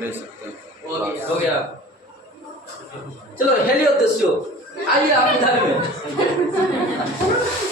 ले सकते हैं। हो गया। चलो हेलियो दस्यो आइए आप इधर में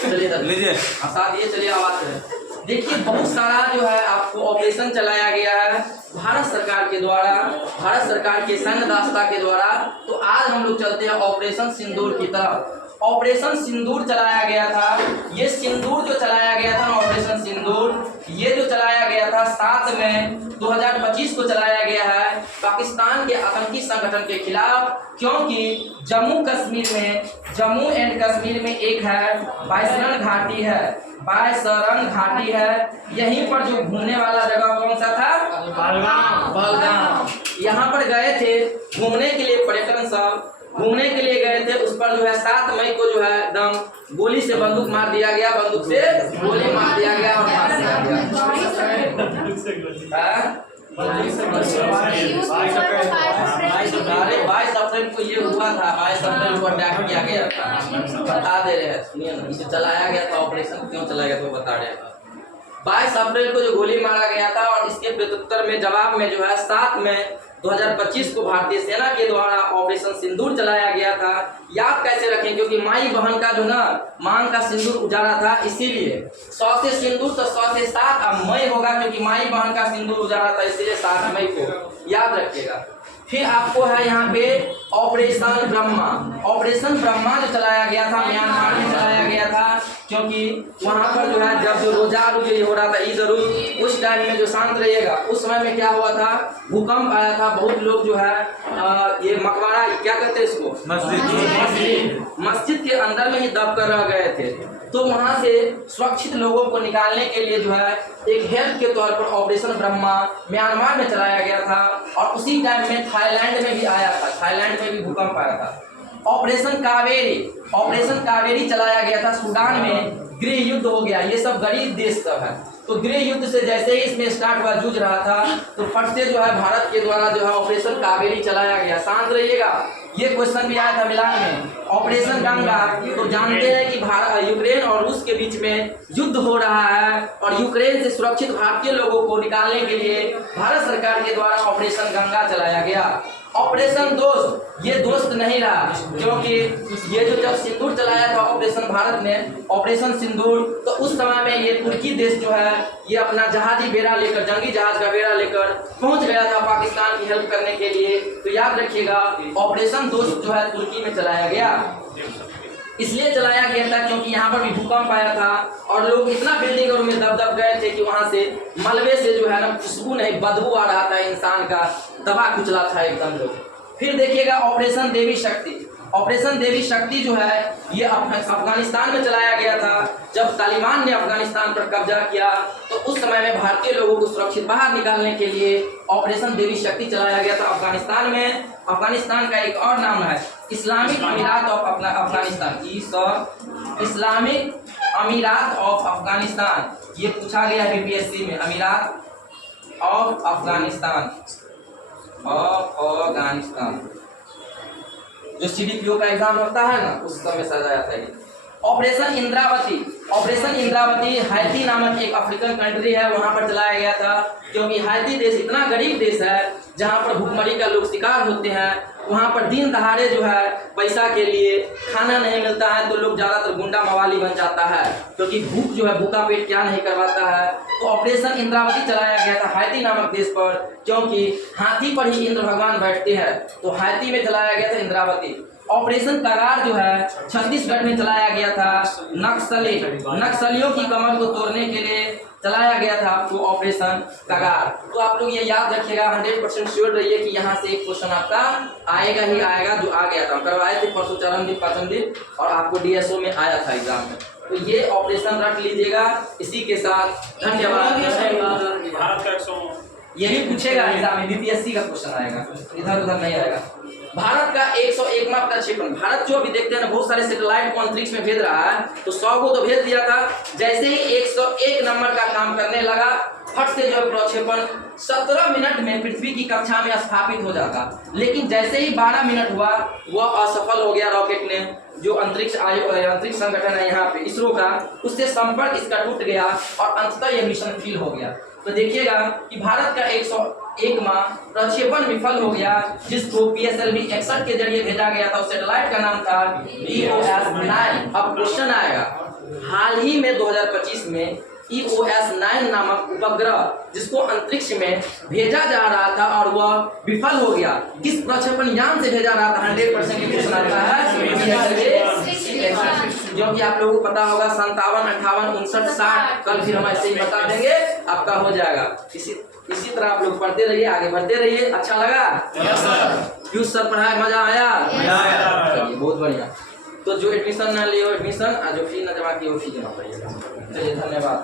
चलिए इधर लीजिए। साथ ये चलिए आवाज करें। देखिए बहुत सारा जो है आपको ऑपरेशन चलाया गया है भारत सरकार के द्वारा, भारत सरकार के सैन्य दास्ता के द्वारा। तो आज हम लोग चलते हैं ऑपरेशन सिंदूर की तरफ। ऑपरेशन सिंदूर चलाया गया था। ये सिंदूर जो चलाया गया था ऑपरेशन सिंदूर, ये जो चलाया गया था 7 मई 2025 को चलाया गया है पाकिस्तान के आतंकी संगठन के खिलाफ। क्योंकि जम्मू एंड कश्मीर में एक है बायसरन घाटी है, बायसरन घाटी है। यहीं पर जो घूमने वाला जगह कौन सा था? पहलगाम। यहाँ पर गए थे घूमने के लिए, पर्यटन सब घूमने के लिए गए थे। उस पर जो है 7 मई को जो है एकदम गोली से बंदूक मार दिया गया, बंदूक से गोली मार दिया गया और मार दिया गया। 22 अप्रैल को ये हुआ था, 22 अप्रैल को अटैक किया गया था। बता दे रहे हैं, सुनिए ना, इसे चलाया गया था ऑपरेशन क्यों चलाया गया तो बता रहे हैं। 22 अप्रैल को जो गोली मारा गया था और इसके प्रत्युत्तर में जवाब में जो है 7 मई 2025 को भारतीय सेना के द्वारा ऑपरेशन सिंदूर चलाया गया था। याद कैसे रखें? क्योंकि माई बहन का जो ना मांग का सिंदूर उजाड़ा था, इसीलिए 100 से सिंदूर तो 100 से 7 अब मई होगा, क्योंकि माई बहन का सिंदूर उजाड़ा था, इसीलिए 7 मई को याद रखिएगा। फिर आपको है यहाँ पे ऑपरेशन ब्रह्मा। ऑपरेशन ब्रह्मा जो चलाया गया था म्यांमार में चलाया गया था, क्योंकि वहाँ पर जो है जब जो रोजा हो रहा था ईद उस टाइम में जो शांत रहिएगा, उस समय में क्या हुआ था, भूकंप आया था। बहुत लोग जो है ये मकबरा क्या कहते हैं इसको, मस्जिद के अंदर में ही दब कर रह गए थे। तो वहाँ से सुरक्षित लोगों को निकालने के लिए जो है एक हेल्प के तौर पर ऑपरेशन ब्रह्मा म्यांमार में चलाया गया था। और उसी टाइम में थाईलैंड में भी आया था, थाईलैंड में भी भूकंप आया था। ऑपरेशन कावेरी चलाया गया था सूडान में। गृह युद्ध हो गया, ये सब गरीब देश सब है। तो गृह युद्ध से जैसे ही इसमें स्टार्ट हुआ, जूझ रहा था, तो फट से जो है भारत के द्वारा जो है ऑपरेशन कावेरी चलाया गया। शांत रहिएगा, ये क्वेश्चन भी आया था मिलान में। ऑपरेशन गंगा, तो जानते हैं कि भारत यूक्रेन और रूस के बीच में युद्ध हो रहा है और यूक्रेन से सुरक्षित भारतीय लोगों को निकालने के लिए भारत सरकार के द्वारा ऑपरेशन गंगा चलाया गया। ऑपरेशन दोस्त, ये दोस्त नहीं रहा, क्योंकि ये जो जब सिंदूर चलाया था ऑपरेशन भारत ने, ऑपरेशन सिंदूर, तो उस समय में ये तुर्की देश जो है ये अपना जहाजी बेड़ा लेकर, जंगी जहाज का बेड़ा लेकर पहुंच गया था पाकिस्तान की हेल्प करने के लिए। तो याद रखिएगा ऑपरेशन दोस्त जो है तुर्की में चलाया गया। इसलिए चलाया गया था क्योंकि यहाँ पर भी भूकंप आया था और लोग इतना बिल्डिंगों में दब गए थे कि वहां से मलबे से जो है ना खुशबू नहीं बदबू आ रहा था, इंसान का दबा कुचला था एकदम लोग। फिर देखिएगा ऑपरेशन देवी शक्ति। ऑपरेशन देवी शक्ति जो है ये अफगानिस्तान में चलाया गया था। जब तालिबान ने अफगानिस्तान पर कब्जा किया तो उस समय में भारतीय लोगों को सुरक्षित बाहर निकालने के लिए ऑपरेशन देवी शक्ति चलाया गया था अफगानिस्तान में। अफगानिस्तान का एक और नाम है इस्लामिक अमीरात ऑफ अफगानिस्तान, इस्लामिक अमीरात ऑफ अफगानिस्तान। ये पूछा गया बीपीएससी में, अमीरात ऑफ अफगानिस्तान, जो सीडीपीओ का एग्जाम होता है ना उस समय सजाया था ये। Operation Indravati. Operation Indravati Haiti नामक एक अफ्रीकन कंट्री है, वहां पर चलाया गया था। क्योंकि हैती देश इतना गरीब देश है जहां पर भूखमरी का लोग शिकार होते हैं। वहां पर दिन दहाड़े जो है पैसा के लिए खाना नहीं मिलता है तो लोग ज्यादातर गुंडा मवाली बन जाता है, क्योंकि भूख जो है भूखा पेट क्या नहीं करवाता है। तो ऑपरेशन इंद्रावती चलाया गया था हैती नामक देश पर, क्योंकि हाथी पर ही इंद्र भगवान बैठते हैं, तो हैती में चलाया गया था इंद्रावती। ऑपरेशन करार जो है छत्तीसगढ़ में चलाया गया था। नक्सलियों की कमर को तोड़ने के लिए चलाया गया था आपको ऑपरेशन करार। तो आप लोग ये याद रखिएगा, 100% श्योर रहिए कि यहाँ से एक क्वेश्चन आपका आएगा ही आएगा, जो आ गया था। करवाए थे परसों चरण दिन पाचन दिन और आपको डीएसओ में आया था एग्जाम में। तो ये ऑपरेशन रख लीजिएगा। इसी के साथ धन्यवाद। ये भी पूछेगा एग्जाम में, बीपीएससी का क्वेश्चन आएगा, इधर उधर नहीं आएगा। भारत का 101वां प्रक्षेपण। भारत जो अभी देखते हैं ना बहुत सारे सैटेलाइट को अंतरिक्ष में भेज रहा है, तो 100 को तो भेज दिया था। जैसे ही 101 नंबर का काम करने लगा, फट से जो है प्रक्षेपण 17 मिनट में पृथ्वी की कक्षा में स्थापित हो जाता। लेकिन जैसे ही 12 मिनट हुआ वह असफल हो गया। रॉकेट ने जो अंतरिक्ष संगठन है यहाँ पे इसरो का, उससे संपर्क इसका टूट गया और अंततः यह मिशन फेल हो गया। तो देखिएगा कि भारत का एकमा प्रक्षेपण विफल हो गया, जिसको PSLV 61 के जरिए भेजा गया था। उस सैटेलाइट का नाम था EOS-9। अब क्वेश्चन आएगा, हाल ही में 2025 में EOS-9 नामक उपग्रह जिसको अंतरिक्ष में भेजा जा रहा था और वह विफल हो गया, किस प्रक्षेपण यान से भेजा रहा था? 100% के क्वेश्चन आता है, जो कि आप लोगों को पता होगा 57, 58, 59, 60। कल फिर हम ऐसे ही बता देंगे, आपका हो जाएगा। इसी तरह आप लोग पढ़ते रहिए, आगे बढ़ते रहिए। अच्छा लगा? क्यों सर पढ़ाए, मजा आया? चलिए बहुत बढ़िया। तो जो एडमिशन ना लियो एडमिशन, और जो फी ना जमा की वो फी जमा करिएगा। चलिए धन्यवाद।